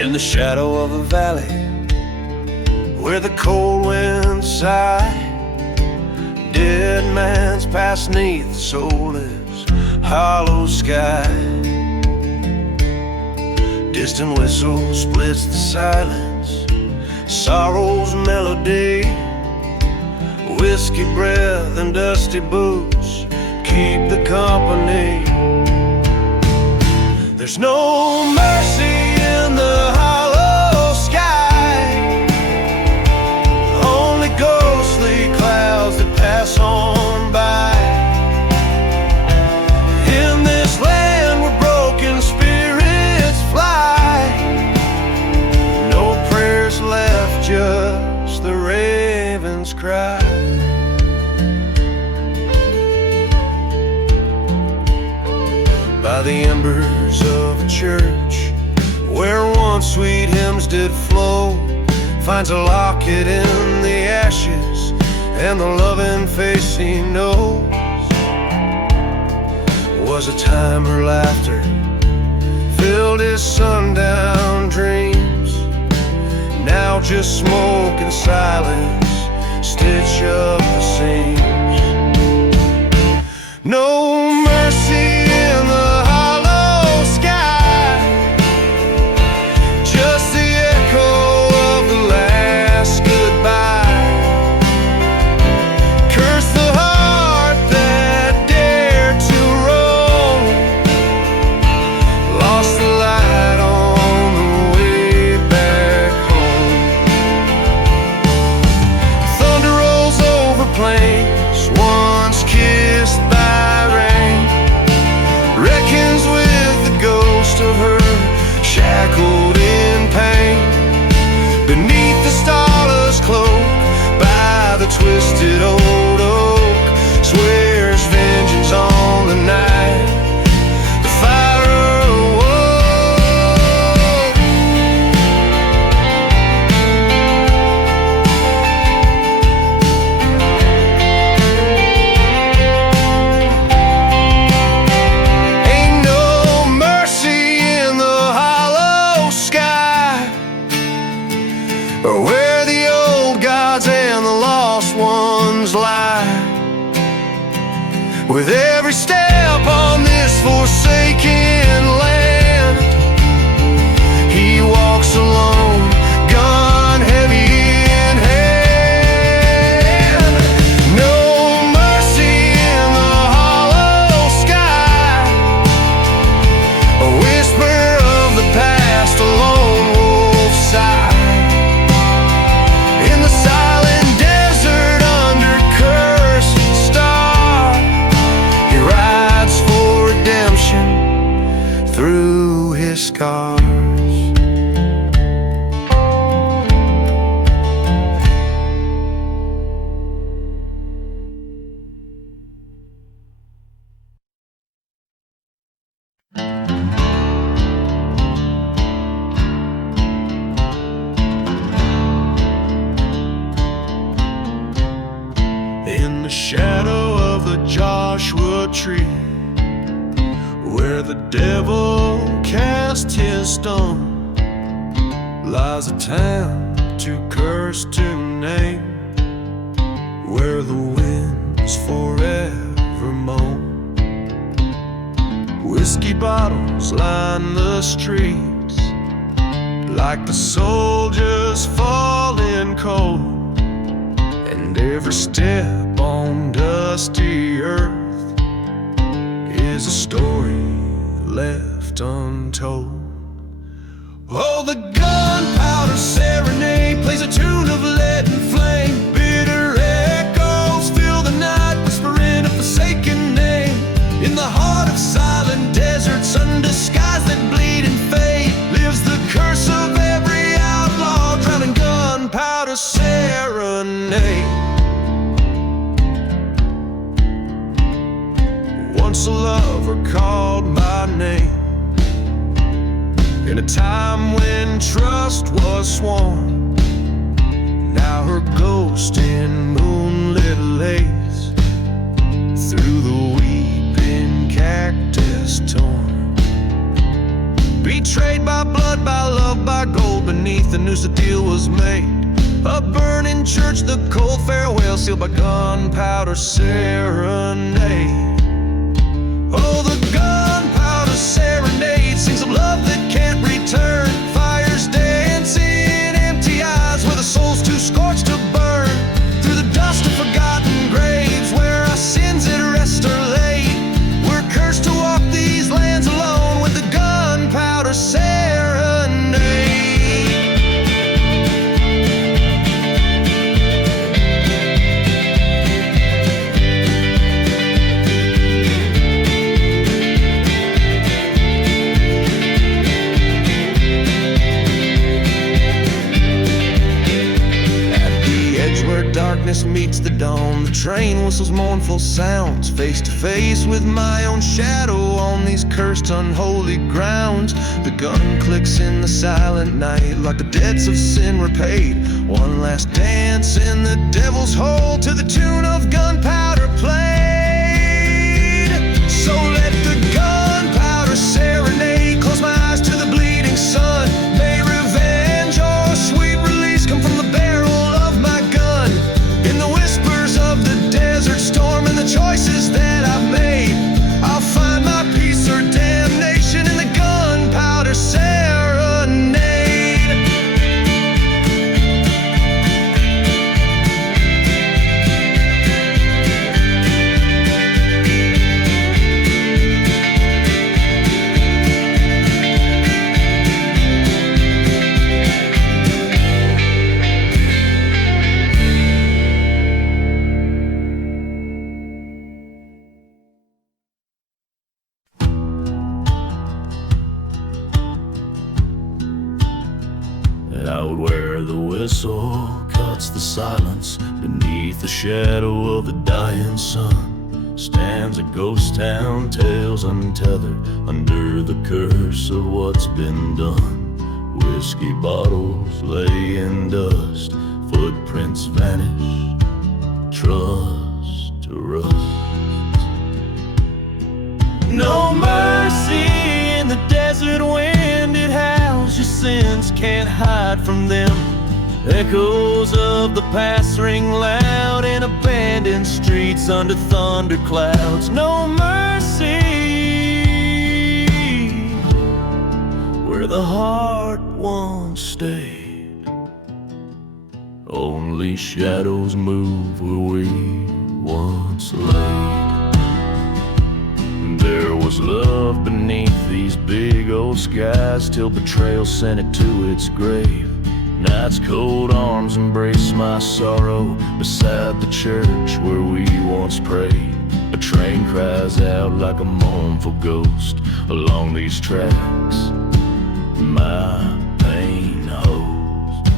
In the shadow of a valley where the cold winds sigh, dead man's past 'neath the soulless hollow sky. Distant whistle splits the silence, sorrow's melody. Whiskey breath and dusty boots keep the company. There's no mercy in the hollow sky, only ghostly clouds that pass on by. In this land where broken spirits fly, no prayers left, just the raven's cry. By the embers of a church where once sweet hymns did flow, finds a locket in the ashes and the loving face he knows. Was a time her laughter filled his sundown dreams. Now just smoke and silence stitch up the seams. No mercy in the hollow sky, just the echo of the last goodbye. Curse the heart that dared to roam, lost the light on the way back home. Thunder rolls over plains once kissed by rain, reckons with the ghost of her shackled in pain. Beneath the starless cloak by the twisted old oak, swears vengeance on the night the fire awoke. Ain't no mercy in the hollow sky, where the old gods and the lost ones lie. With every step on this forsaken land, he walks alone, gun heavy in hand. No mercy in the hollow sky, a whisper of the past, a lone wolf sigh. In the silent desert under cursed star, he rides for redemption through his scars. In the shadow of the Joshua tree, where the devil cast his stone, lies a town too cursed to name, where the winds forever moan. Whiskey bottles line the streets like the soldiers falling cold, and every step on dusty earth is a story left untold. Oh, the gunpowder serenade plays a tune of lead and flame. Bitter echoes fill the night, whispering a forsaken name. In the heart of silent deserts, under skies that bleed and fade, lives the curse of every outlaw, drowning gunpowder serenade. Once a lover called my name, in a time when trust was sworn. Now her ghost in moonlit lays through the weeping cactus torn. betrayed by blood, by love, by gold. Beneath the noose, the deal was made. A burning church, the cold farewell, sealed by gunpowder serenade. Oh, the gunpowder serenade sings of love that can't return. Fires dancing, empty eyes, where the soul's too scorched to burn. Through the dust of forgotten graves, where our sins at rest are laid. We're cursed to walk these lands alone with the gunpowder serenade. Darkness meets the dawn, the train whistles mournful sounds. Face to face with my own shadow on these cursed unholy grounds. The gun clicks in the silent night, like the debts of sin repaid. One last dance in the devil's hole, to the tune of gunpowder played. So let the gunpowder serenade close my eyes to the bleeding sun. May revenge or sweet release come from the barrel of my gun. In the whispers of the desert storm and the choices that I've made, I'll find my peace or damnation in the gunpowder serenade. Out where the whistle cuts the silence, beneath the shadow of the dying sun, stands a ghost town, tales untethered, under the curse of what's been done. Whiskey bottles lay in dust, footprints vanish, trust to rust. No mercy in the desert wind, it howls, your sins can't hide from them. Echoes of the past ring loud in abandoned streets under thunder clouds. No mercy where the heart once stayed. Only shadows move where we once lay. There was love beneath these big old skies, till betrayal sent it to its grave. Night's cold arms embrace my sorrow beside the church where we once prayed. A train cries out like a mournful ghost along these tracks. My pain holds.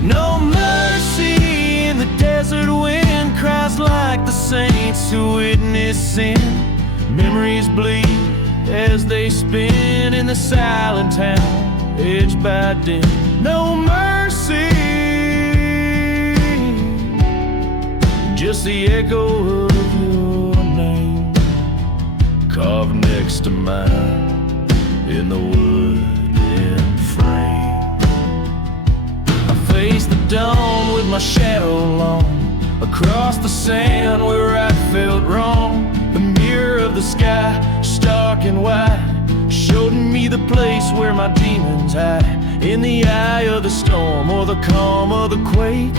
No mercy in the desert wind, cries like the saints who witness sin. Memories bleed as they spin in the silent town, edged by dim. No mercy, just the echo of your name carved next to mine in the wooden frame. I face the dawn with my shadow long, across the sand where I felt wrong. The mirror of the sky, stark and wide, showed me the place where my demons hide. In the eye of the storm or the calm of the quake,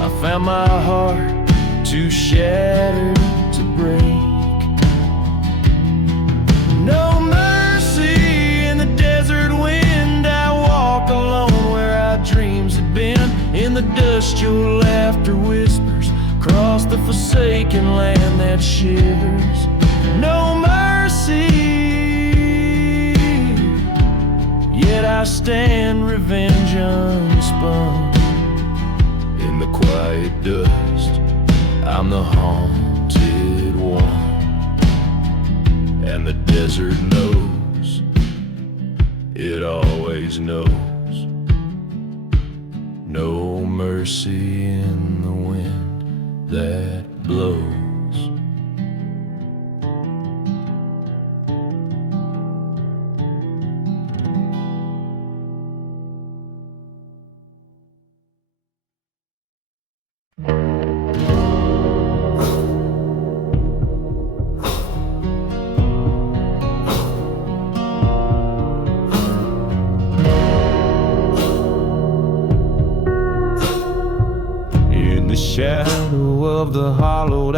I found my heart too shattered to break. No mercy in the desert wind, I walk alone where our dreams had been. In the dust your laughter whispers across the forsaken land that shivers. No mercy, yet I stand revenge unspun. In the quiet dust, I'm the haunted one, and the desert knows, it always knows. No mercy in the wind that blows.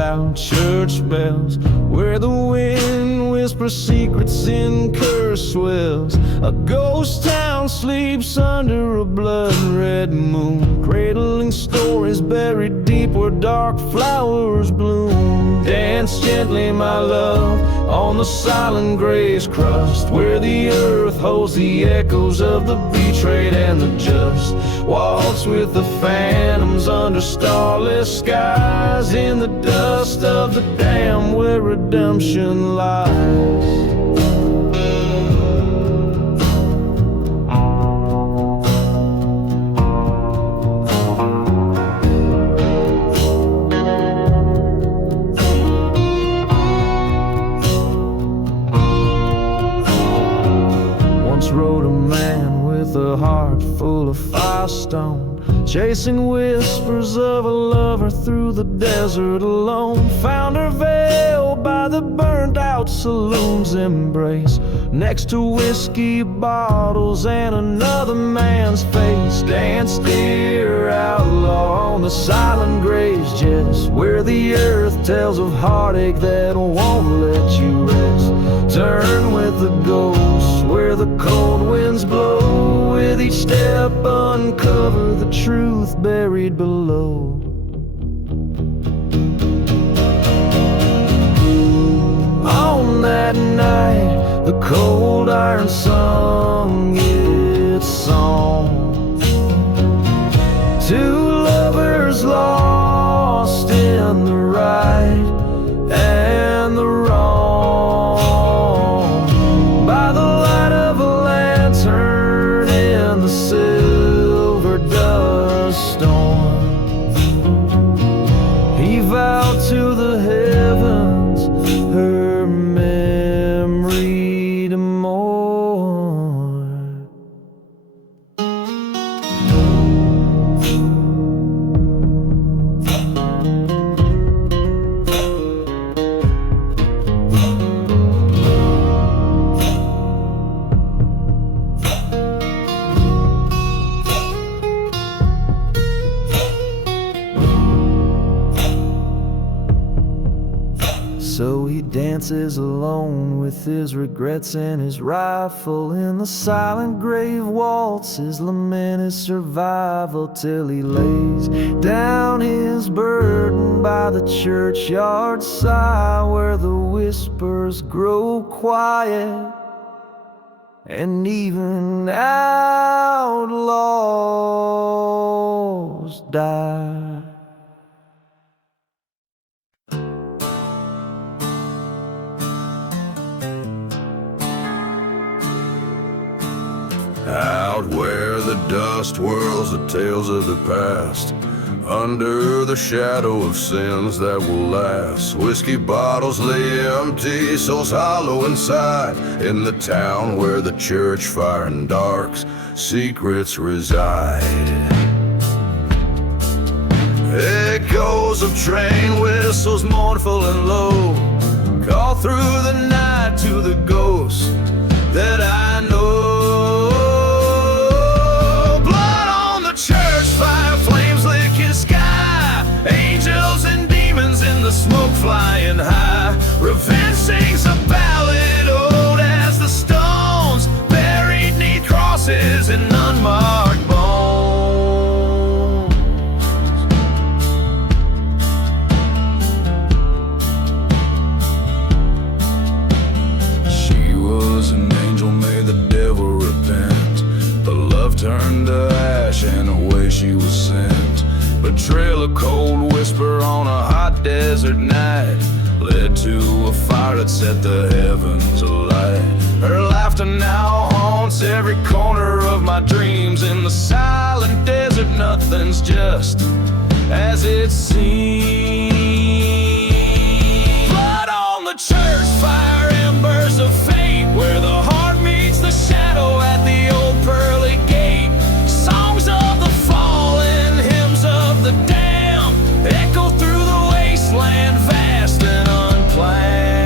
out church bells, where the wind whispers secrets in curse wells. A ghost town sleeps under a blood-red moon, cradling stories buried deep where dark flowers bloom. Dance gently, my love, on the silent gray's crust, where the earth holds the echoes of the betrayed and the just. Waltz with the phantoms under starless skies, in the dust of the dam where redemption lies. Rode a man with a heart full of firestone, chasing whispers of a lover through the desert alone. Found her veiled by the burnt out saloon's embrace, next to whiskey bottles and another man's face. Dance dear outlaw on the silent grave's jest, where the earth tells of heartache that won't let you rest. Turn with the ghosts where the cold winds blow, with each step uncover the truth buried below. On that night, the cold iron sung its song. Two lovers lost in the right and the wrong, by the light of a lantern in the silver dust storm. He vowed to the heavens her memory to mourn. So he dances alone with his regrets and his rifle, in the silent grave waltz his lament, his survival, till he lays down his burden by the churchyard side, where the whispers grow quiet and even outlaws die. Out where the dust whirls the tales of the past, under the shadow of sins that will last. Whiskey bottles lay empty, souls hollow inside, in the town where the church fire and dark's secrets reside. Echoes of train whistles mournful and low call through the night to the ghosts that I know. The smoke flying high, revenge sings a ballad old as the stones buried neath crosses and unmarked bones. She was an angel, made the devil repent, but love turned to ash and away she was sent. Betrayal, a cold whisper on a hot desert night, led to a fire that set the heavens alight. Her laughter now haunts every corner of my dreams. In the silent desert, nothing's just as it seems. Blood on the church fire, embers of fate, where the heart meets the shadow at the old pearly gate. Songs of the fallen, hymns of the damned, echo through the wasteland, vast and unplanned.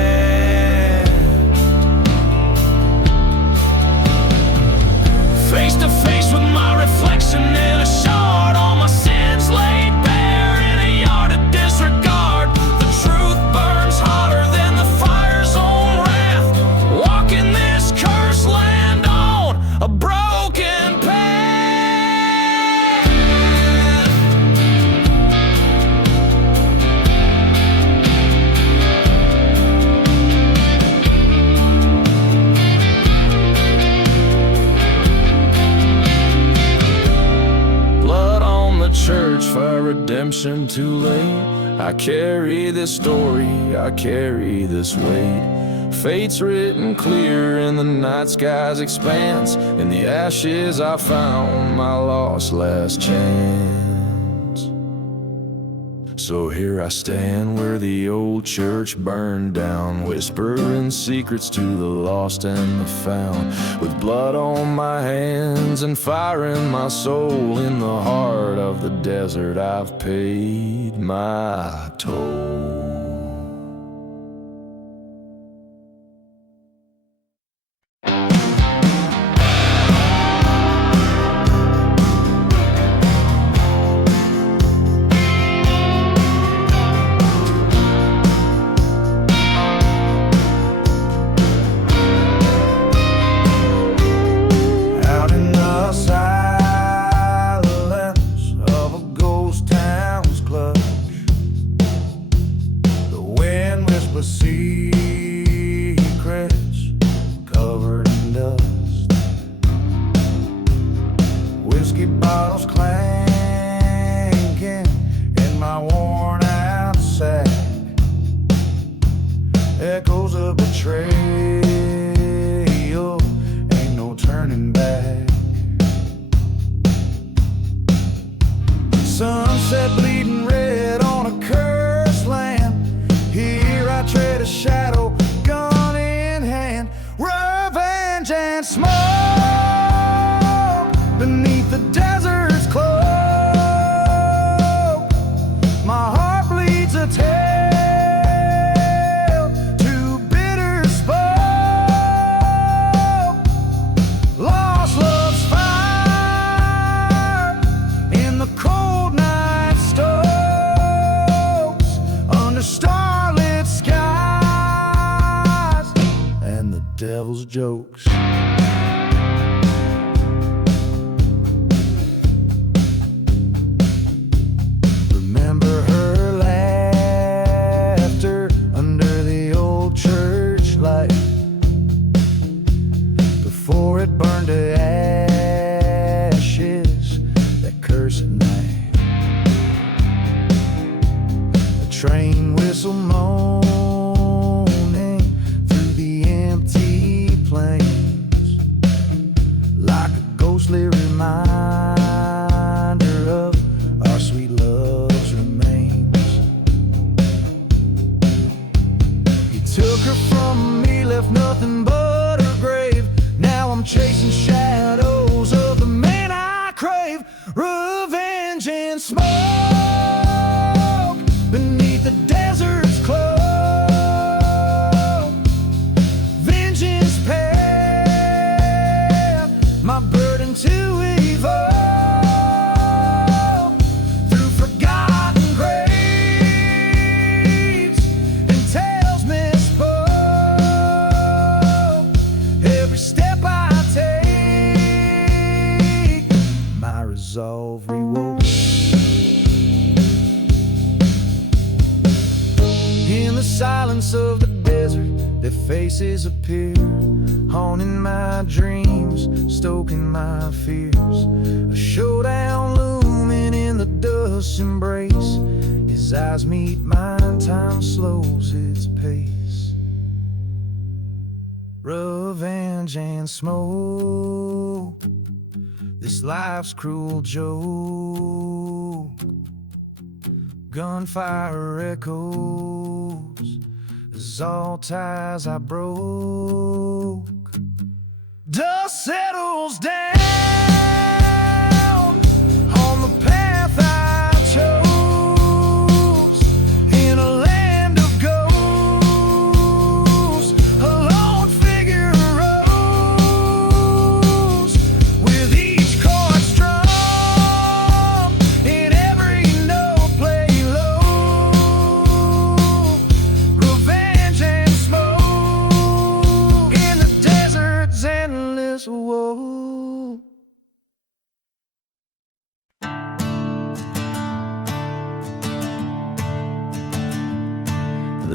Face to face with my reflection in a shard, all my sins laid bare in a yard of disregard. redemption too late. I carry this story, I carry this weight. Fate's written clear in the night sky's expanse. In the ashes I found my lost last chance. So here I stand where the old church burned down, whispering secrets to the lost and the found. With blood on my hands and fire in my soul, in the heart of the desert I've paid my toll. Sunset bleeding red on a cursed land. Here I tread a shadow, gun in hand. Revenge and smoke beneath the desert's cloak. My heart bleeds a tale to bitter spoke. Lost love's fire in the cold night stokes under starlit skies and the devil's jokes. Remember her laughter under the old church light before it burned to ashes that cursed night. A train whistle moaning through the empty plains, like a ghostly reminder of our sweet love's remains. He took her from me, left nothing but her grave. Now I'm chasing shadows of the man I crave. Revenge and smoke beneath the desert's cloak. Vengeance path, my burden to evolve through forgotten graves and tales misspoke. Every step I take, my resolve rewoke. In the silence of the desert, their faces appear, haunting my dreams, stoking my fears. A showdown looming in the dust's embrace. His eyes meet mine, time slows its pace. Revenge and smoke, this life's cruel joke. Gunfire echoes as all ties I broke. Dust settles down on the path I chose. In a land of ghosts, a lone figure arose. With each chord strung, in every note played low. Revenge and smoke in the desert's endless woe.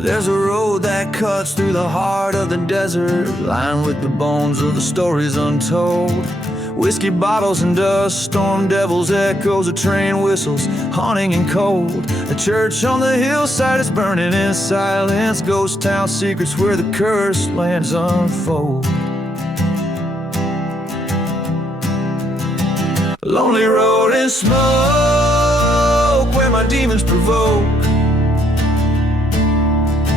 There's a road that cuts through the heart of the desert, lined with the bones of the stories untold. Whiskey bottles and dust, storm devils, echoes of train whistles, haunting and cold. The church on the hillside is burning in silence. Ghost town secrets where the cursed lands unfold. Lonely road and smoke where my demons provoke.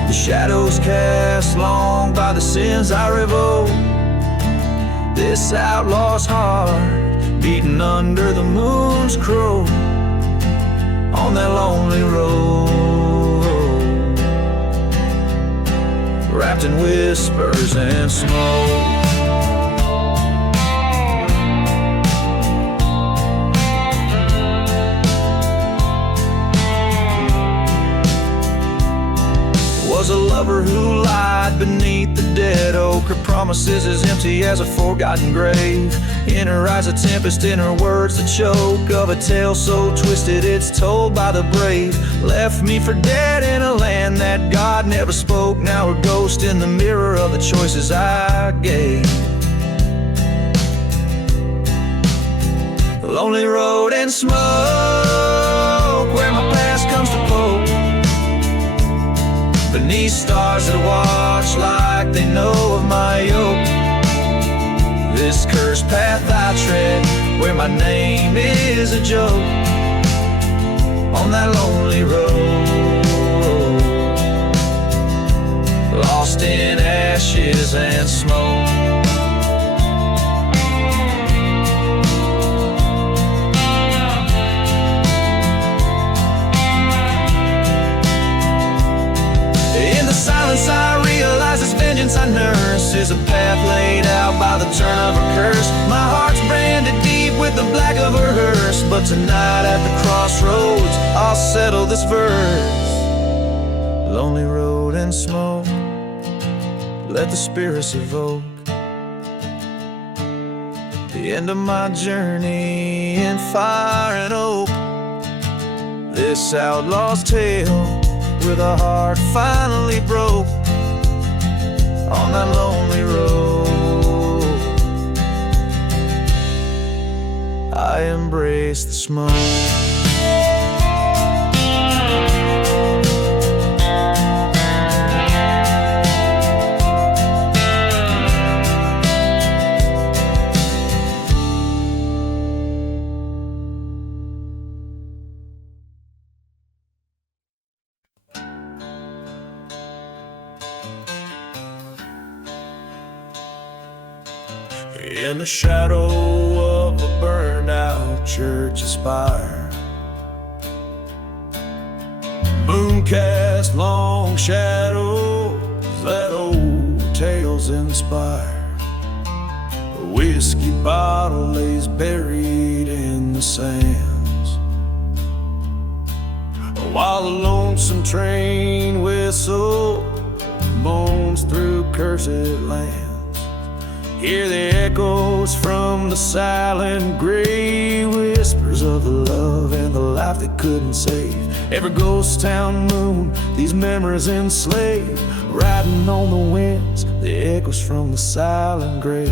The shadows cast long by the sins I revoke. This outlaw's heart beating under the moon's crow on that lonely road, wrapped in whispers and smoke. Was a lover who lied beneath the dead oak. Her promises as empty as a forgotten grave. In her eyes a tempest, in her words the choke of a tale so twisted it's told by the brave. Left me for dead in a land that God never spoke. Now her ghost in the mirror of the choices I gave. Lonely road and smoke where my past comes to poke. Beneath stars that watch like they know of my yoke. This cursed path I tread where my name is a joke on that lonely road, lost in ashes and smoke. Silence I realize this vengeance I nurse is a path laid out by the turn of her curse. My heart's branded deep with the black of her hearse, but tonight at the crossroads I'll settle this verse. Lonely road and smoke, let the spirits evoke the end of my journey in fire and oak. This outlaw's tale where the heart finally broke on that lonely road. I embrace the smoke. In the shadow of a burned out church spire, moon cast long shadows that old tales inspire. A whiskey bottle lays buried in the sands, while a lonesome train whistle moans through cursed lands. Hear the echoes from the silent grave, whispers of the love and the life they couldn't save. Every ghost town moon, these memories enslave, riding on the winds, the echoes from the silent grave.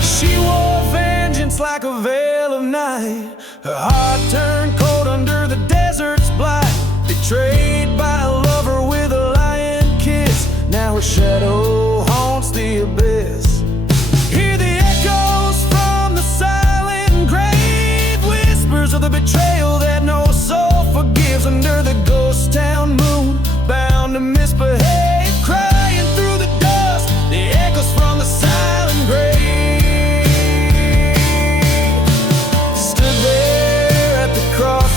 She wore vengeance like a veil of night. Her heart turned cold under the desert's blight. Betrayed by a lover with a lying kiss, now her shadow haunts the abyss. Hear the echoes from the silent grave, whispers of the betrayal that no soul forgives. Under the ghost town moon, bound to misbehave, crying through the dust, the echoes from the silent grave. Stood there at the cross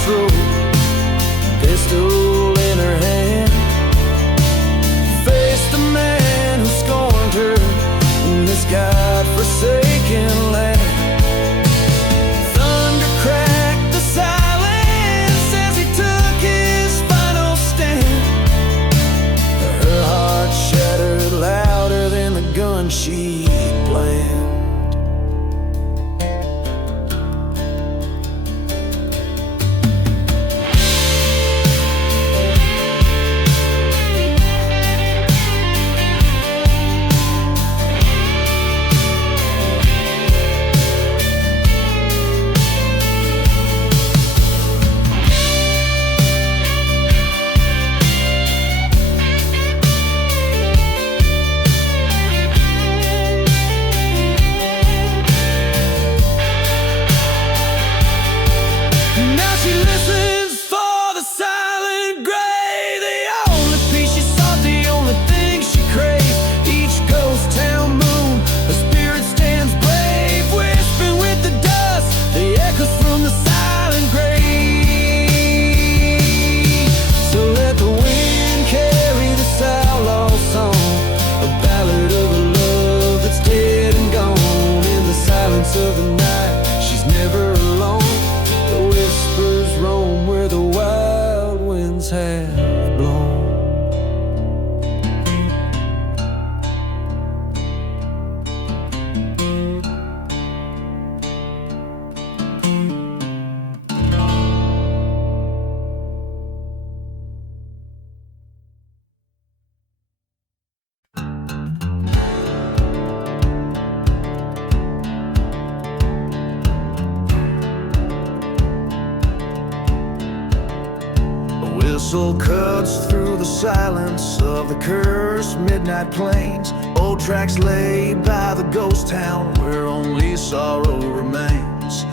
whistle cuts through the silence of the cursed midnight plains. Old tracks lay by the ghost town where only sorrow remains.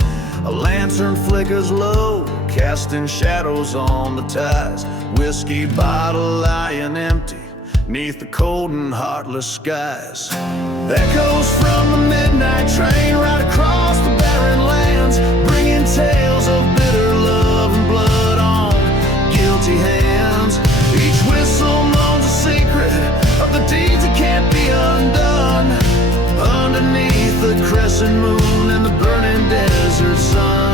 A lantern flickers low, casting shadows on the ties. Whiskey bottle lying empty neath the cold and heartless skies. Echoes from the midnight train right across the barren lands, bringing tales of bitter love and blood on guilty hands. Each whistle moans a secret of the deeds that can't be undone. Underneath the crescent moon and the burning desert sun.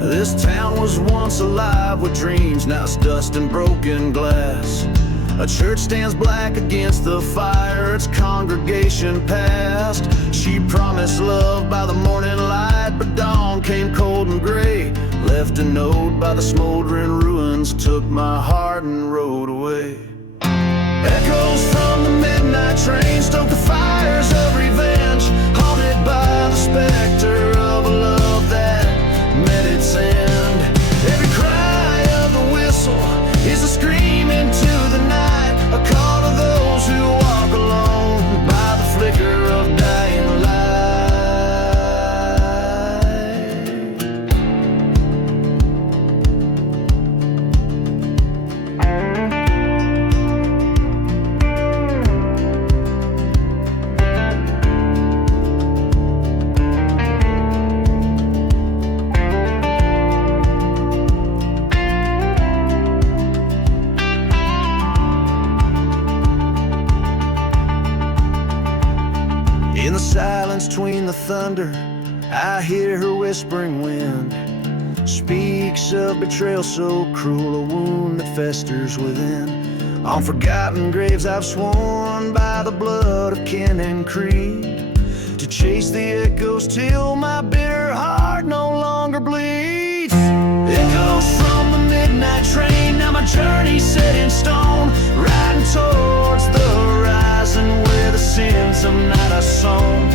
This town was once alive with dreams, now it's dust and broken glass. A church stands black against the fire, its congregation passed. She promised love by the morning light, but dawn came cold and gray. Left a note by the smoldering ruins, took my heart and rode away. Echoes from the midnight train stoke the fires of revenge, haunted by the specter of a love that met its end. Every cry of the whistle is a scream into the night, a call to those who walk alone by the flicker of dying in the silence between the thunder, I hear her whispering wind. Speaks of betrayal so cruel, a wound that festers within. On forgotten graves I've sworn by the blood of kin and creed, to chase the echoes till my bitter heart no longer bleeds. Echoes from the midnight train, now my journey's set in stone, riding towards the horizon where the sins of night are sown.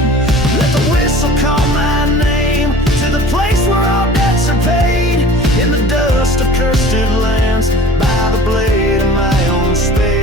Let the whistle call my name to the place where all debts are paid, in the dust of cursed lands by the blade of my own spade.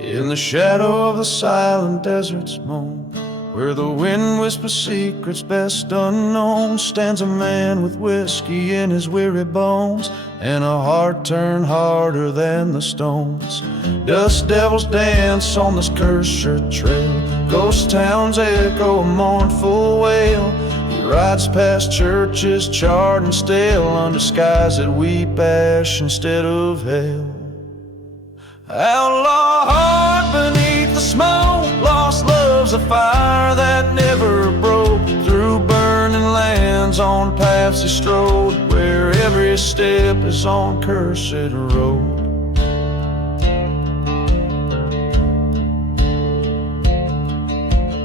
In the shadow of the silent desert's moan, where the wind whispers secrets best unknown, stands a man with whiskey in his weary bones and a heart turned harder than the stones. Dust devils dance on this cursed trail, ghost towns echo a mournful wail. He rides past churches charred and stale, under skies that weep ash instead of hail. Outlaw heart beneath the smoke, lost love's a fire that never broke. Through burning lands on paths he strode, where every step is on cursed road.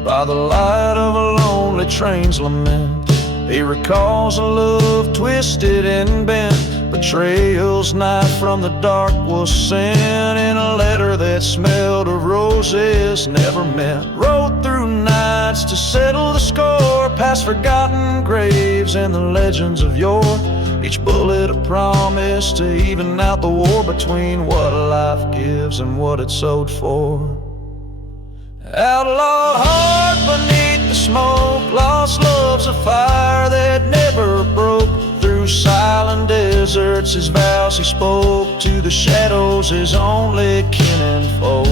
By the light of a lonely train's lament, he recalls a love twisted and bent. Betrayal's knife from the dark was sent in a letter that smelled of roses never meant. Rode through nights to settle the score, past forgotten graves and the legends of yore. Each bullet a promise to even out the war between what life gives and what it's sold for. Outlaw heart beneath the smoke, lost love's a fire that never broke. Through silent deserts his vows he spoke, to the shadows his only kin and foe.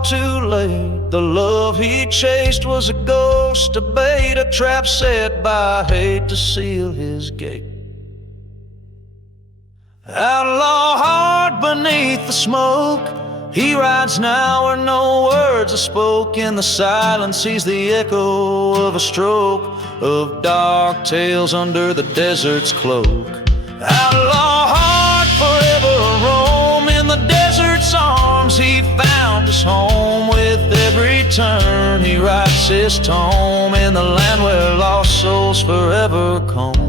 all too late. The love he chased was a ghost, a bait, a trap set by hate to seal his gate. Outlaw heart beneath the smoke, he rides now where no words are spoke. In the silence he's the echo of a stroke, of dark tales under the desert's cloak. Outlaw heart forever roam, in the desert's arms he found his home. With every turn he writes his tome, in the land where lost souls forever come.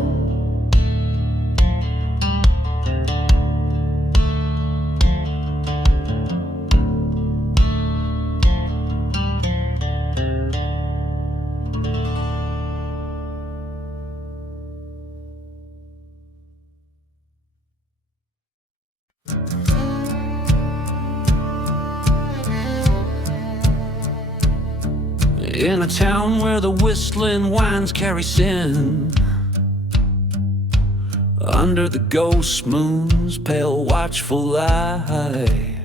In a town where the whistling winds carry sin, under the ghost moon's pale watchful eye,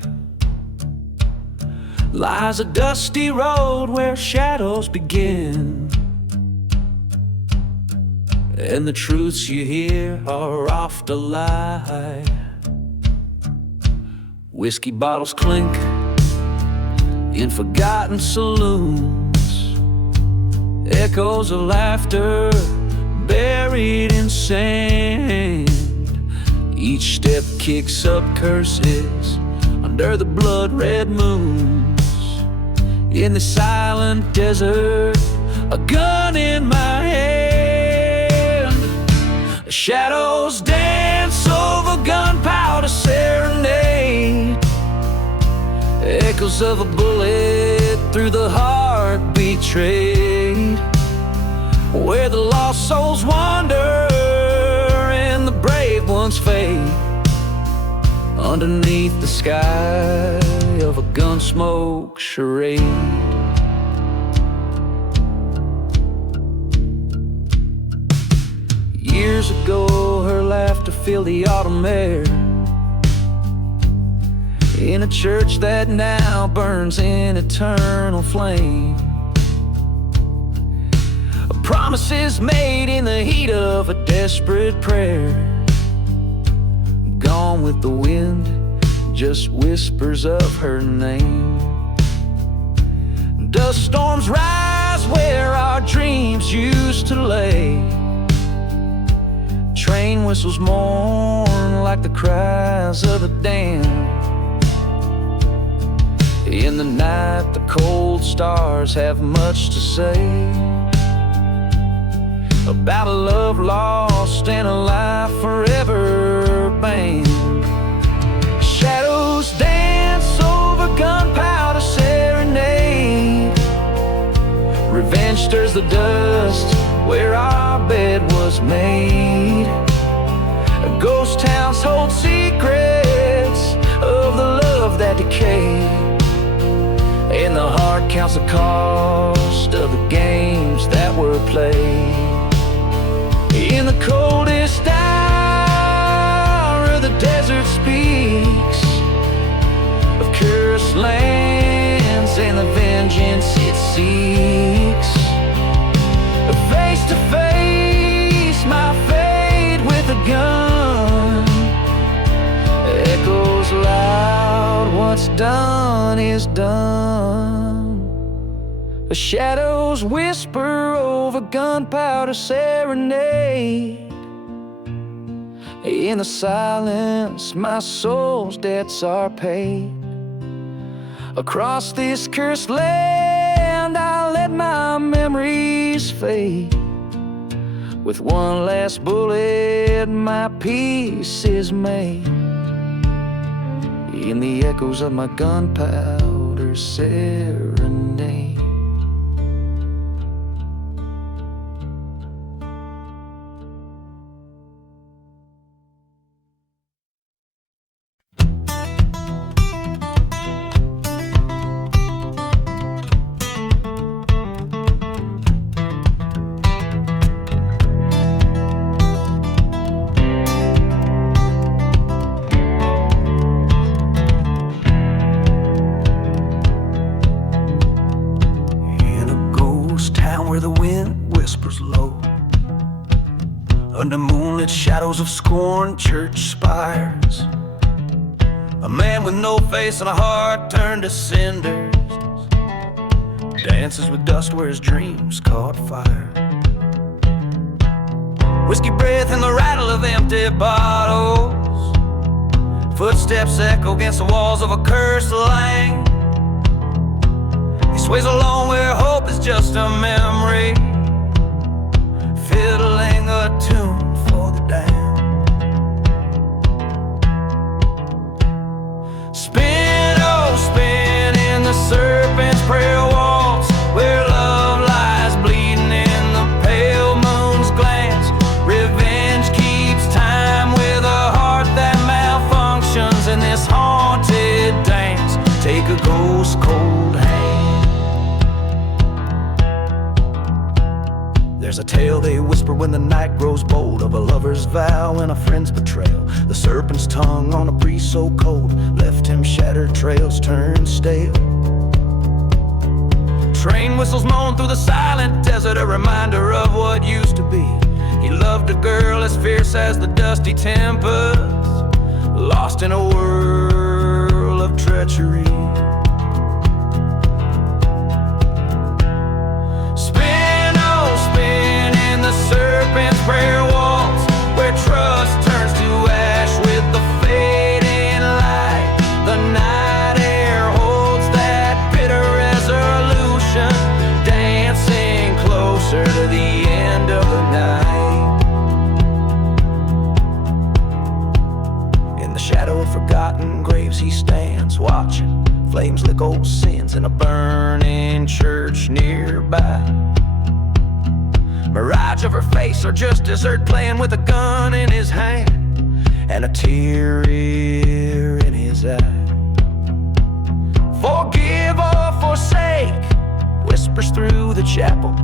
lies a dusty road where shadows begin, and the truths you hear are oft a lie. Whiskey bottles clink in forgotten saloons, echoes of laughter buried in sand. Each step kicks up curses under the blood-red moons. In the silent desert, a gun in my hand. The shadows dance over Gunpowder Serenade, echoes of a bullet through the heart betrayed, where the lost souls wander and the brave ones fade, underneath the sky of a gunsmoke charade. Years ago her laughter filled the autumn air, in a church that now burns in eternal flame. Promises made in the heat of a desperate prayer, gone with the wind, just whispers of her name. Dust storms rise where our dreams used to lay, train whistles mourn like the cries of the damned. In the night the cold stars have much to say about a love lost and a life forever banned. Shadows dance over Gunpowder Serenade, revenge stirs the dust where our bed was made. Ghost towns hold secrets of the love that decayed, and the heart counts the cost of the games that were played. In the coldest hour the desert speaks of cursed lands and the vengeance it seeks. Face to face my fate with a gun echoes loud, what's done is done. The shadows whisper over Gunpowder Serenade. In the silence, my soul's debts are paid. Across this cursed land, I let my memories fade. With one last bullet, my peace is made. In the echoes of my Gunpowder Serenade. under moonlit shadows of scorned church spires. A man with no face and a heart turned to cinders dances with dust where his dreams caught fire. Whiskey breath and the rattle of empty bottles. Footsteps echo against the walls of a cursed lane. He sways along where hope is just a memory, fiddling a tune for the damned. Spin, oh spin in the serpent's prayer waltz, where love lies bleeding in the pale moon's glance. Revenge keeps time with a heart that malfunctions in this haunted dance. Take a ghost cold hand. There's a tale they whisper when the night grows bold, of a lover's vow and a friend's betrayal. The serpent's tongue on a breeze so cold left him shattered trails turned stale. Train whistles moan through the silent desert, a reminder of what used to be. He loved a girl as fierce as the dusty tempest, lost in a whirl of treachery. The serpent's prayer waltz, where trust turns to ash with the fading light. The night air holds that bitter resolution, dancing closer to the end of the night. In the shadow of forgotten graves he stands, watching flames lick old sins in a burning church nearby. Mirage of her face, or just desert playing with a gun in his hand and a tear in his eye. Forgive or forsake, whispers through the chapel,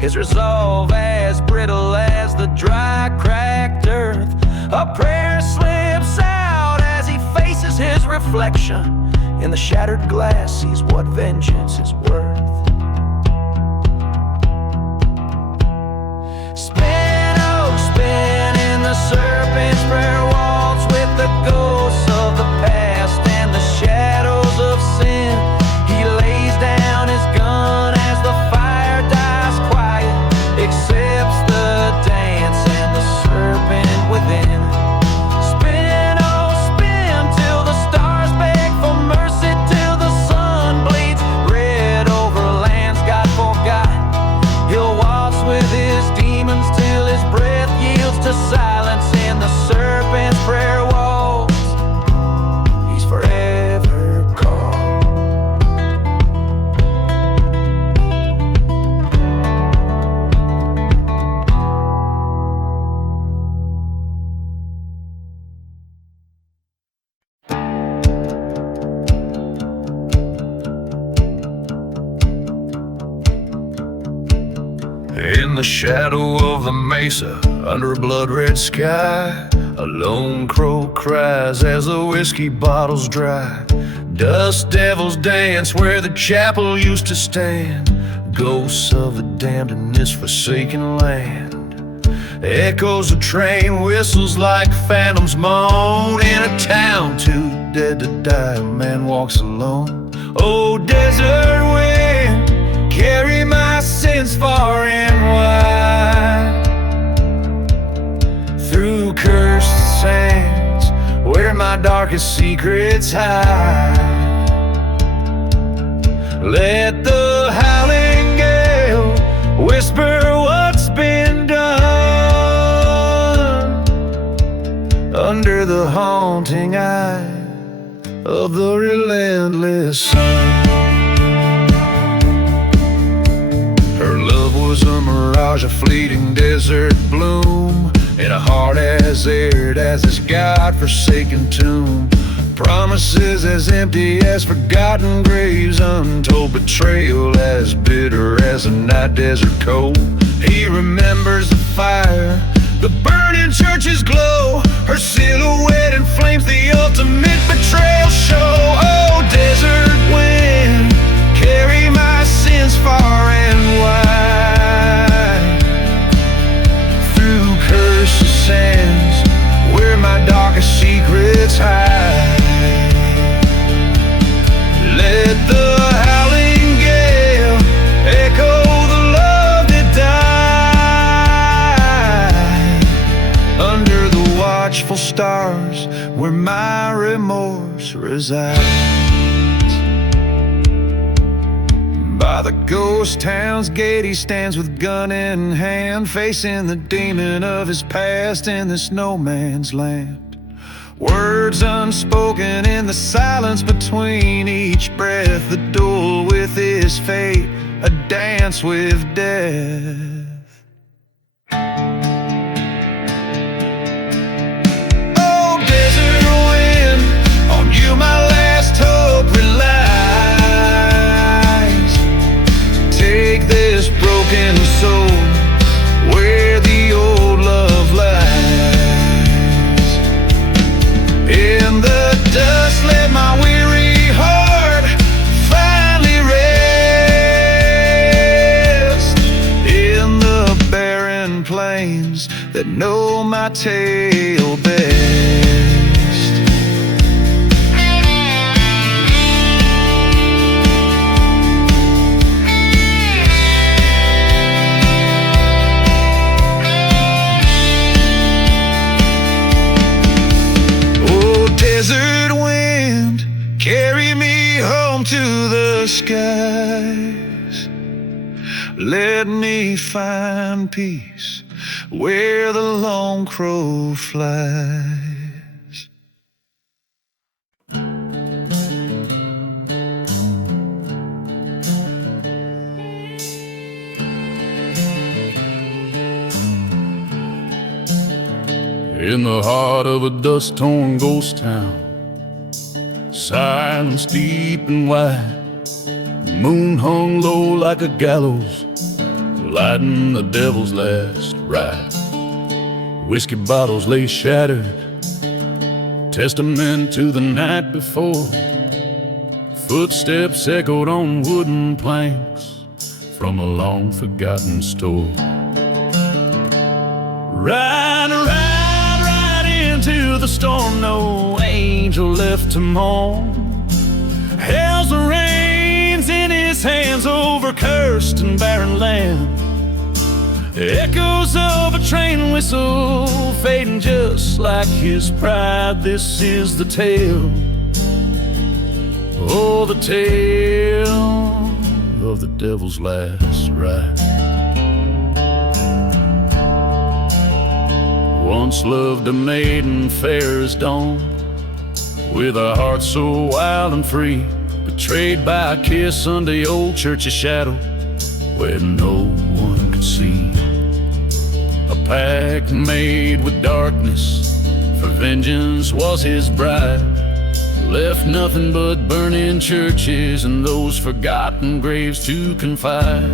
his resolve as brittle as the dry, cracked earth. A prayer slips out as he faces his reflection. In the shattered glass sees what vengeance is worth. Spin in the serpent's prayer waltz, with the ghosts of the past and the shadows of sin. He lays down his gun as the fire dies quiet, accepts the dance and the serpent within. Spin, oh spin, till the stars beg for mercy, till the sun bleeds red over lands God forgot. He'll waltz with his demons till his breath yields to silence in the serpent's prayer waltz. He's forever called. In the shadow of the mesa, under a blood-red sky, a lone crow cries as the whiskey bottles dry. Dust devils dance where the chapel used to stand, ghosts of the damned in this forsaken land. Echoes of train whistles like phantoms moan, in a town too dead to die, a man walks alone. Oh, desert wind, carry my sins far and wide, through cursed sands where my darkest secrets hide. Let the howling gale whisper what's been done, under the haunting eye of the relentless sun. Her love was a mirage, a fleeting desert bloom, in a heart as arid as this God-forsaken tomb. Promises as empty as forgotten graves, untold betrayal as bitter as a night desert cold. He remembers the fire, the burning church's glow, her silhouette inflames the ultimate betrayal show. Oh, desert wind, carry my sins far and wide, through cursed sands where my darkest secrets hide. Let the howling gale echo the love that died under the watchful stars where my remorse resides. By the ghost town's gate he stands with gun in hand, facing the demon of his past in this no man's land. Words unspoken in the silence between each breath, a duel with his fate, a dance with death. Oh, desert wind, on you my last hope relies. Take this broken soul where the old love lies. In the dust let my weary heart finally rest. In the barren plains that know my tale best. Desert wind, carry me home to the skies. Let me find peace where the lone crow flies. In the heart of a dust-torn ghost town, silence deep and wide, the moon hung low like a gallows, lighting the devil's last ride. Whiskey bottles lay shattered, testament to the night before. Footsteps echoed on wooden planks from a long-forgotten store. Ride into the storm, no angel left to mourn. Hell's reins in his hands over cursed and barren land. Echoes of a train whistle fading just like his pride. This is the tale, oh, the tale of the devil's last ride. Once loved a maiden fair as dawn, with a heart so wild and free, betrayed by a kiss under the old church's shadow where no one could see. A pact made with darkness, for vengeance was his bride. Left nothing but burning churches and those forgotten graves to confide.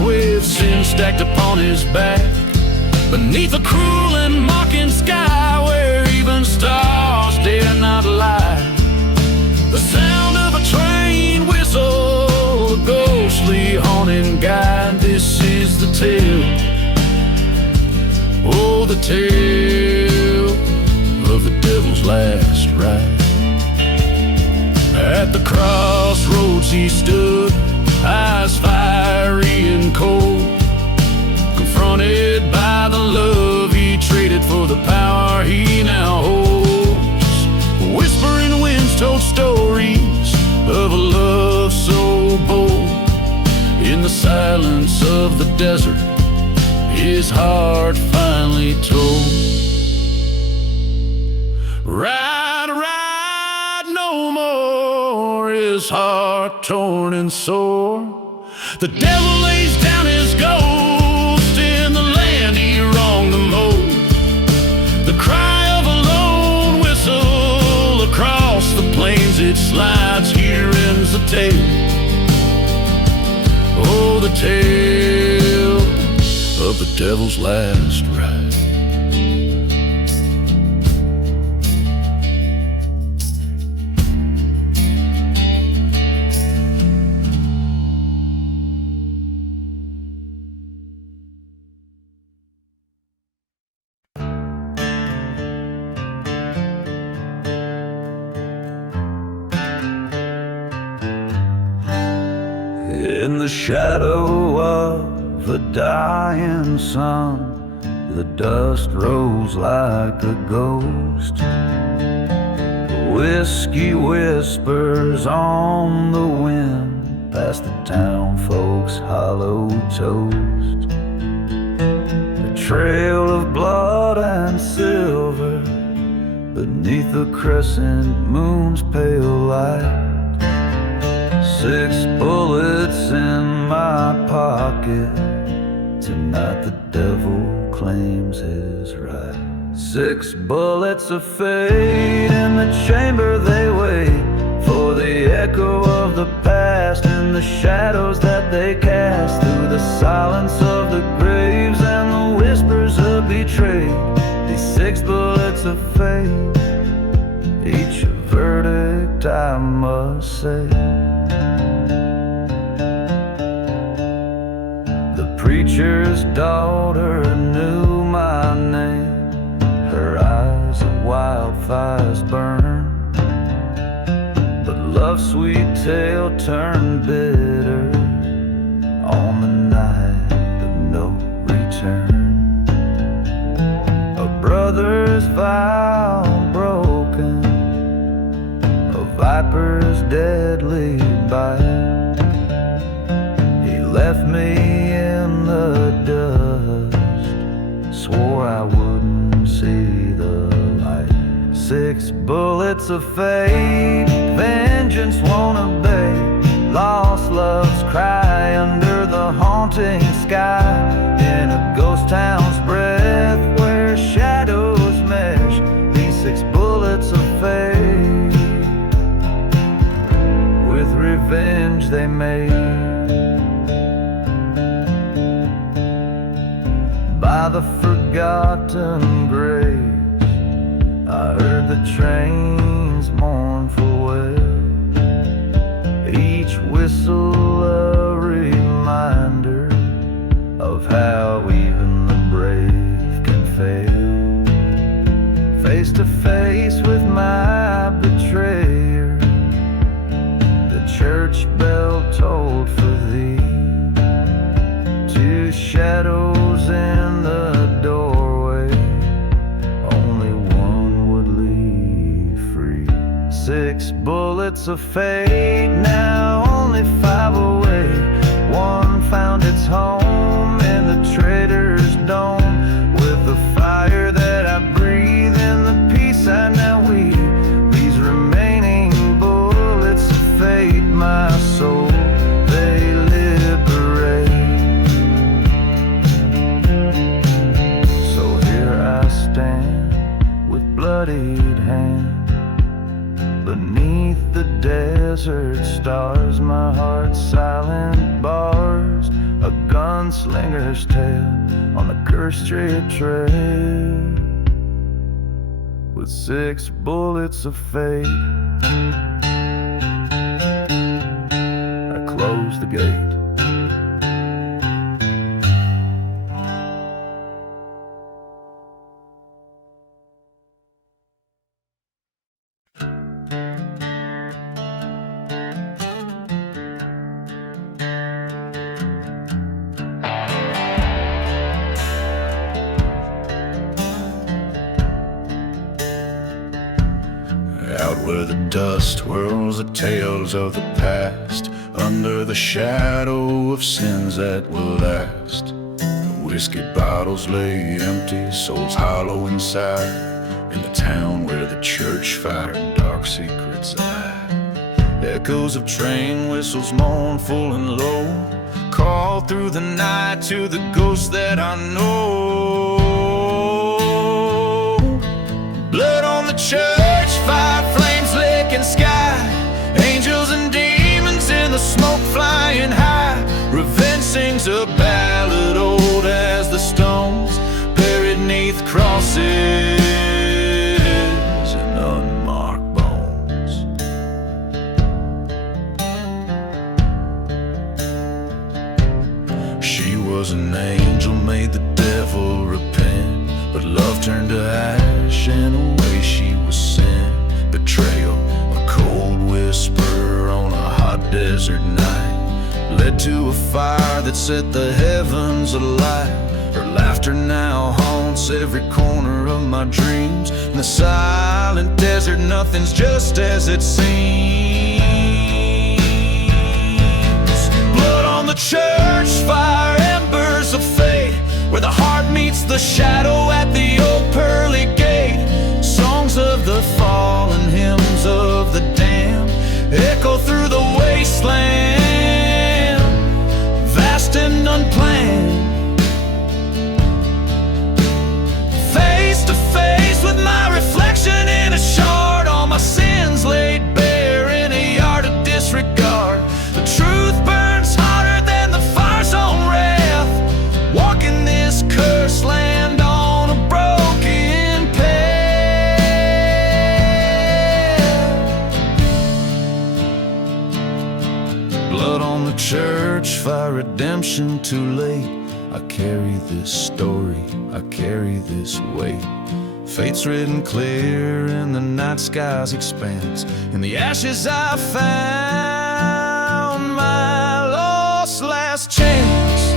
With sin stacked upon his back, beneath a cruel and mocking sky where even stars dare not lie. The sound of a train whistle, a ghostly haunting guide. This is the tale, oh, the tale of the devil's last ride. At the crossroads he stood, eyes fiery and cold, confronted by the love he traded for the power he now holds. Whispering winds told stories of a love so bold. In the silence of the desert, his heart finally told. Ride, ride no more, his heart torn and sore. The devil lays down his ghost in the land he wronged the most. The cry of a lone whistle across the plains it slides. Here ends the tale, oh, the tale of the devil's last ride. the shadow of a dying sun. The dust rose like a ghost. Whiskey whispers on the wind past the town folks' hollow toast. A trail of blood and silver beneath the crescent moon's pale light. 6 bullets in my pocket. Tonight the devil claims his right. 6 bullets of fate in the chamber they wait for the echo of the past and the shadows that they cast through the silence of the graves and the whispers of betrayed. These 6 bullets of fate, each a verdict I must say. The preacher's daughter knew my name. Her eyes of wildfires burn, but love's sweet tale turned bitter on the night of no return. A brother's vow broken, a viper's deadly bite. He left me in the dust, swore I wouldn't see the light. 6 bullets of fate, vengeance won't obey. Lost loves cry under the haunting sky. In a ghost town's breath where shadows mesh, these 6 bullets of fate, with revenge they made. By the forgotten graves, I heard the train's mournful wail. Each whistle a reminder of how even the brave can fail. Face to face with my betrayer, the church bell tolled for thee. 2 shadows in the doorway, only one would leave free. 6 bullets of fate, now only 5 away. One found its home in the trader's dome. With the fire that I breathe and the peace I now weave, these remaining bullets of fate, my soul, they liberate. With bloodied hand, beneath the desert stars, my heart's silent bars, a gunslinger's tale on the cursed street trail. With 6 bullets of fate, I closed the gate. Where the dust whirls the tales of the past, under the shadow of sins that will last. The whiskey bottles lay empty, souls hollow inside, in the town where the church fire and dark secrets lie. Echoes of train whistles mournful and low call through the night to the ghosts that I know. Blood on the church, fire flames licking sky, angels and demons in the smoke flying high. Revenge sings a ballad old as the stones buried neath crosses and unmarked bones. She was an angel, made the devil repent, but love turned to ash and away she was sent. Betrayal, a cold whisper on a hot desert night. led to a fire that set the heavens alight. Her laughter now haunts every corner of my dreams. In the silent desert, nothing's just as it seems. Blood on the church fire, embers of faith, where the heart meets the shadow at the old pearly gate. Songs of the fallen, hymns of the damned, echo through the wasteland, vast and unplanned. Face to face with my reflection in a shard, all my sins laid bare in a yard of disregard. The truth burns hotter than the fire's own wrath, walking this cursed land on a broken path. Blood on the church fire, redemption too late. I carry this story, I carry this weight. Fate's written clear in the night sky's expanse. In the ashes I found my lost last chance.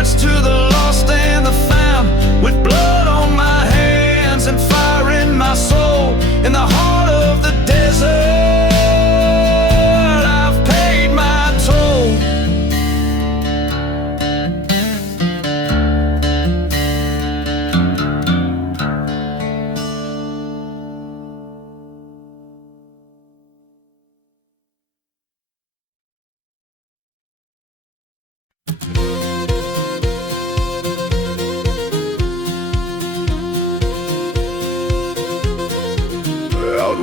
To the lost and the found, with blood on my hands and fire in my soul. In the heart of the desert, I've paid my toll.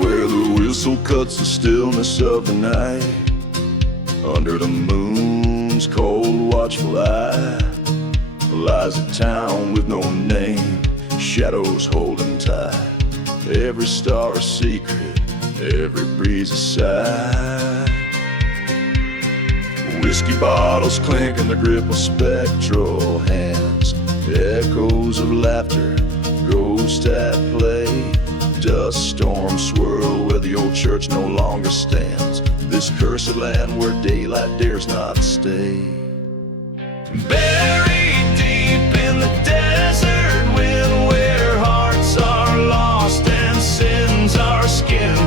Where the whistle cuts the stillness of the night, under the moon's cold watchful eye, lies a town with no name, shadows holding tight. Every star a secret, every breeze a sigh. Whiskey bottles clink in the grip of spectral hands, echoes of laughter, ghosts at play. Dust storms swirl where the old church no longer stands, this cursed land where daylight dares not stay. Buried deep in the desert wind, where hearts are lost and sins are skinned,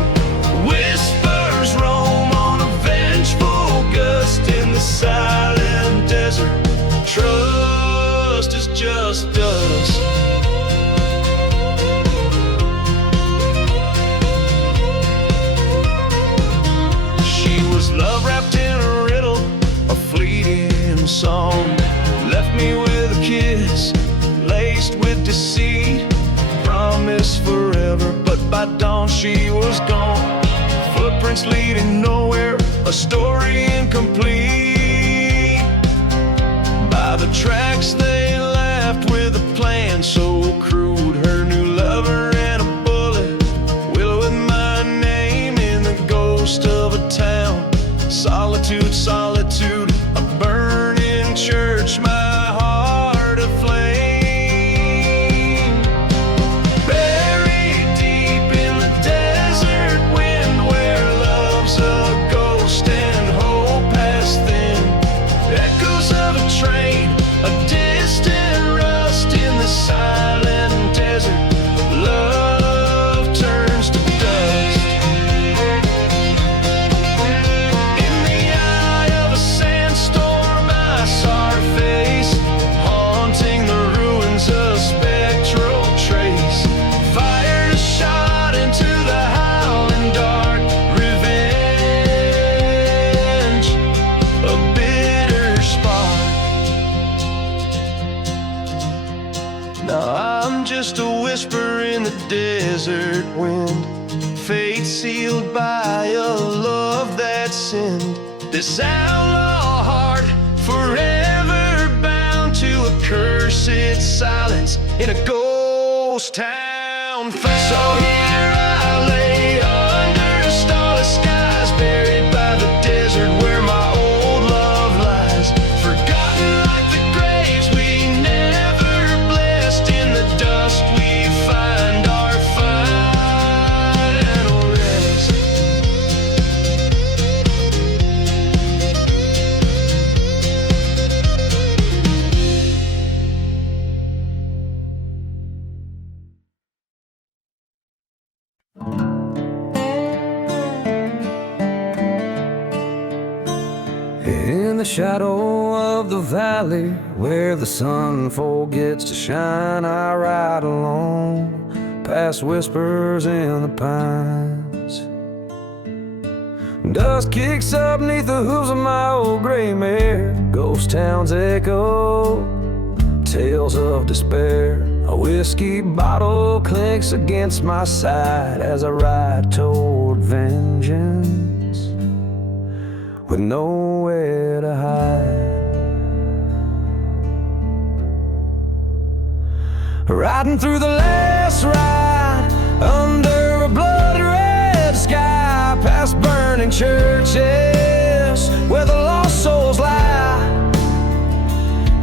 whispers roam on a vengeful gust. In the silent desert, trust is just dust. Love wrapped in a riddle, a fleeting song, left me with a kiss laced with deceit. Promised forever, but by dawn she was gone. Footprints leading nowhere, a story incomplete. By the tracks they left with a plan so crude, her new lover and a bullet, willowing my name in the ghost of a town. Solitude, solitude, a burning church, my heart aflame. Buried deep in the desert wind, where love's a ghost and hope has thinned. Echoes of a train, a distant rust in the silent desert. Love turns to dust. Just a whisper in the desert wind, fate sealed by a love that sinned. This outlaw heart forever bound to a cursed silence in a ghost town. on fast. So here I lay under the starless skies, buried by the desert where my old love lies. Forgotten like the graves we never blessed. In the dust we find our final rest. In the shadow of the valley where the sun forgets to shine, I ride alone past whispers in the pines. Dust kicks up neath the hooves of my old gray mare. Ghost towns echo tales of despair. A whiskey bottle clinks against my side as I ride toward vengeance with nowhere to hide. Riding through the last ride under a blood red sky, past burning churches where the lost souls lie.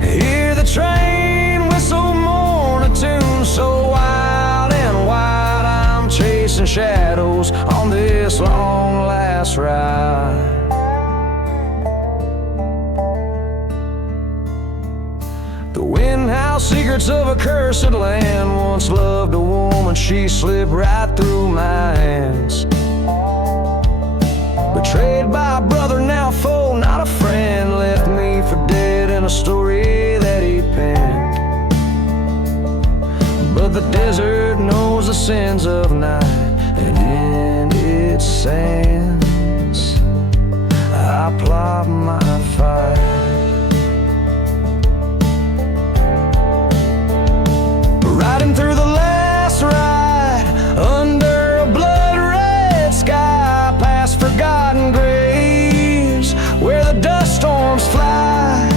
Hear the train whistle mourn a tune so wild and wide. I'm chasing shadows on this long last ride. The wind howls secrets of a cursed land. Once loved a woman, she slipped right through my hands. Betrayed by a brother, now foe, not a friend. Left me for dead in a story that he penned. But the desert knows the sins of night, and in its sands I plot my fight. Riding through the last ride under a blood red sky, past forgotten graves where the dust storms fly.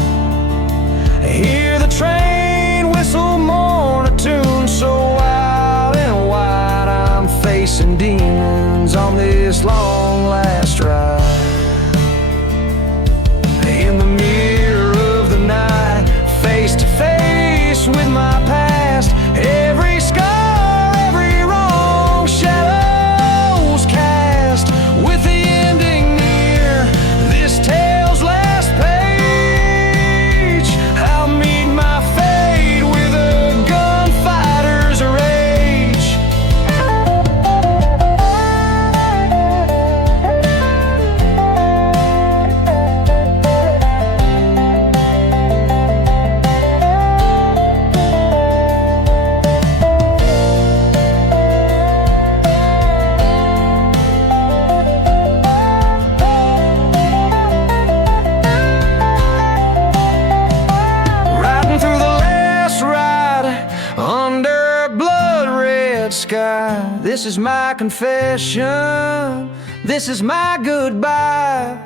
Hear the train whistle mourn a tune so wild and wide. I'm facing demons on this long last ride. In the mirror of the night, face to face with my past. Every scar, every wrong, shadows cast. With the ending near, this tale's last page, I'll meet my fate with a gunfighter's rage. Riding through the last ride under a blood red sky. This is my confession, this is my goodbye.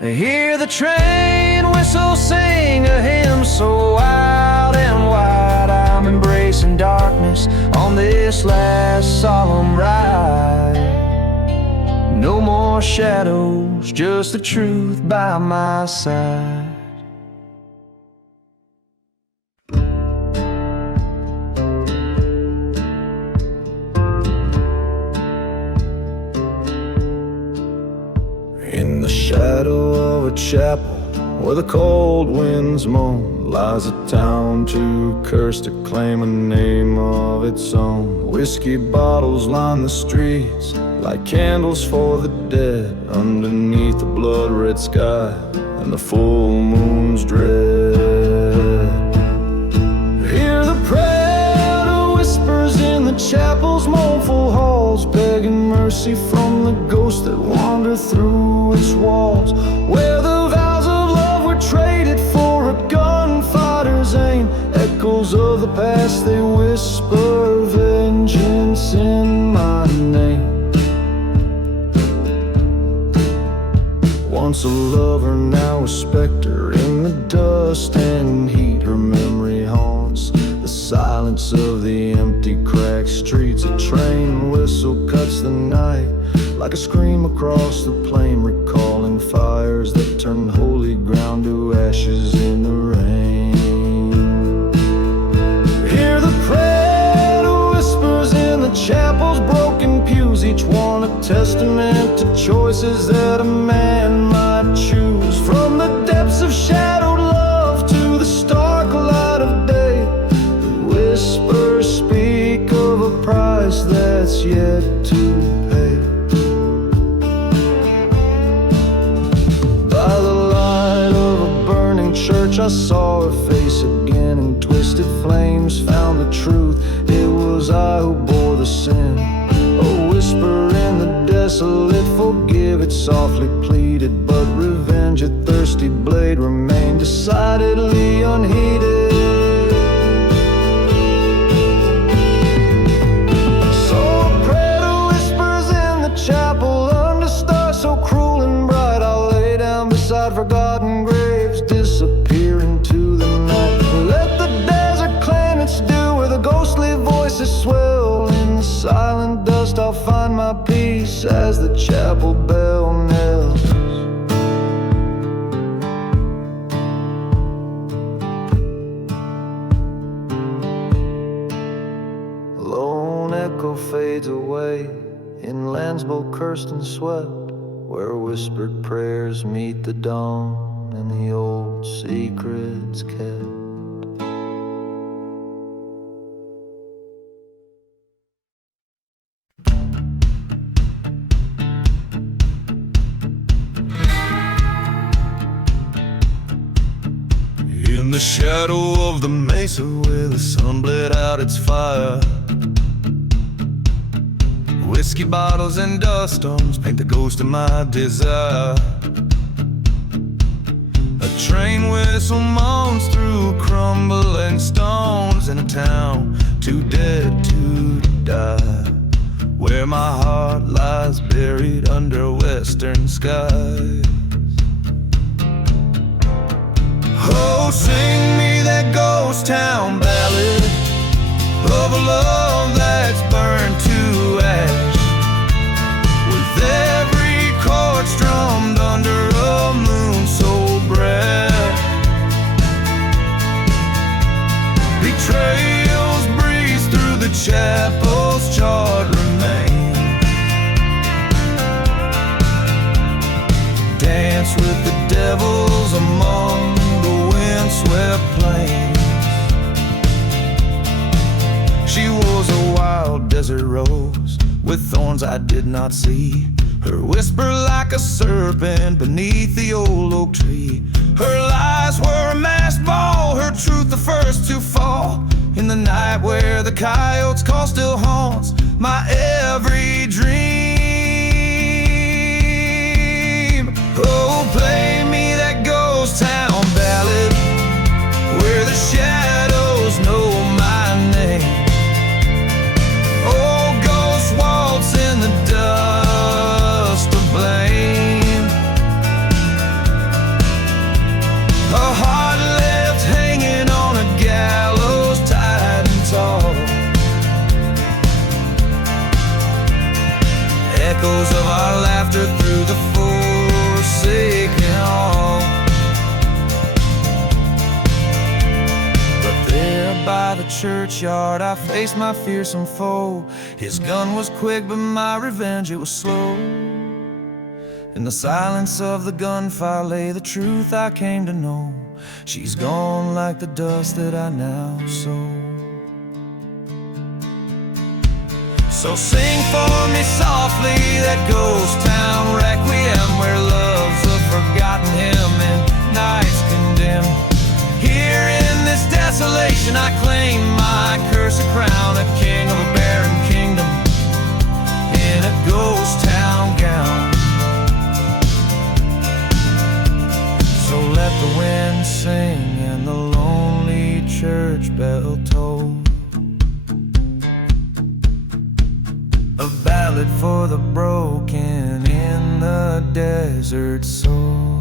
Hear the train whistle sing a hymn so wild and wide. I'm embracing darkness on this last solemn ride. No more shadows, just the truth by my side. In the shadow of a chapel where the cold winds moan, lies a town too cursed to claim a name of its own. Whiskey bottles line the streets like candles for the dead, underneath the blood-red sky and the full moon's dread. Hear the prayer of whispers in the chapel's mournful halls, begging mercy from the ghosts that wander through its walls, where the vows of love were traded for a gunfighter's aim. Echoes of the past, they whisper vengeance in my name. Once a lover, now a specter in the dust and heat. Her memory haunts the silence of the empty cracked streets, a train whistle cuts the night like a scream across the plain, recalling fires that turn holy ground to ashes in the rain. Hear the prayer whispers in the chapel's broken pews, each one a testament to choices that a man might choose. From the depths of shadowed love to the stark light of day, the whispers speak of a price that's yet to pay. By the light of a burning church, I saw her face again, and twisted flames found the truth. It was I who bore the sin. A whisper in the desolate, forgive it softly pleaded, but revenge, a thirsty blade, remained decidedly unheeded. So a prayer to whispers in the chapel under stars so cruel and bright, I lay down beside forgotten graves, disappear into the night. Let the desert claim its due where the ghostly voices swell. In the silent dust I'll find my peace as the chapel bell knells. Lone echo fades away in lands both cursed and swept, where whispered prayers meet the dawn and the old secrets kept. In the shadow of the mesa where the sun bled out its fire, whiskey bottles and dust storms paint the ghost of my desire. A train whistle moans through crumbling stones in a town too dead to die, where my heart lies buried under western skies. Oh, sing me that ghost town ballad of a love that's burned to ash, with every chord strummed under a moon so bright. Betrayals breeze through the chapel's charred remains, dance with the devils among windswept plains. She was a wild desert rose with thorns I did not see, her whisper like a serpent beneath the old oak tree. Her lies were a masked ball, her truth the first to fall. In the night where the coyotes call still haunts my every dream. Oh, play me that ghost town ballad where the shadows know my name. Oh, ghost waltz in the dust of blame. A heart left hanging on a gallows tight and tall. Echoes of our laughter through the forsaken hall. By the churchyard I faced my fearsome foe. His gun was quick but my revenge it was slow. In the silence of the gunfire lay the truth I came to know. She's gone like the dust that I now sow. So sing for me softly that ghost town requiem where love's a forgotten hymn and nights condemned. Here in this desolation I claim my cursed crown, a king of a barren kingdom in a ghost town gown. So let the wind sing and the lonely church bell toll, a ballad for the broken in the desert soul.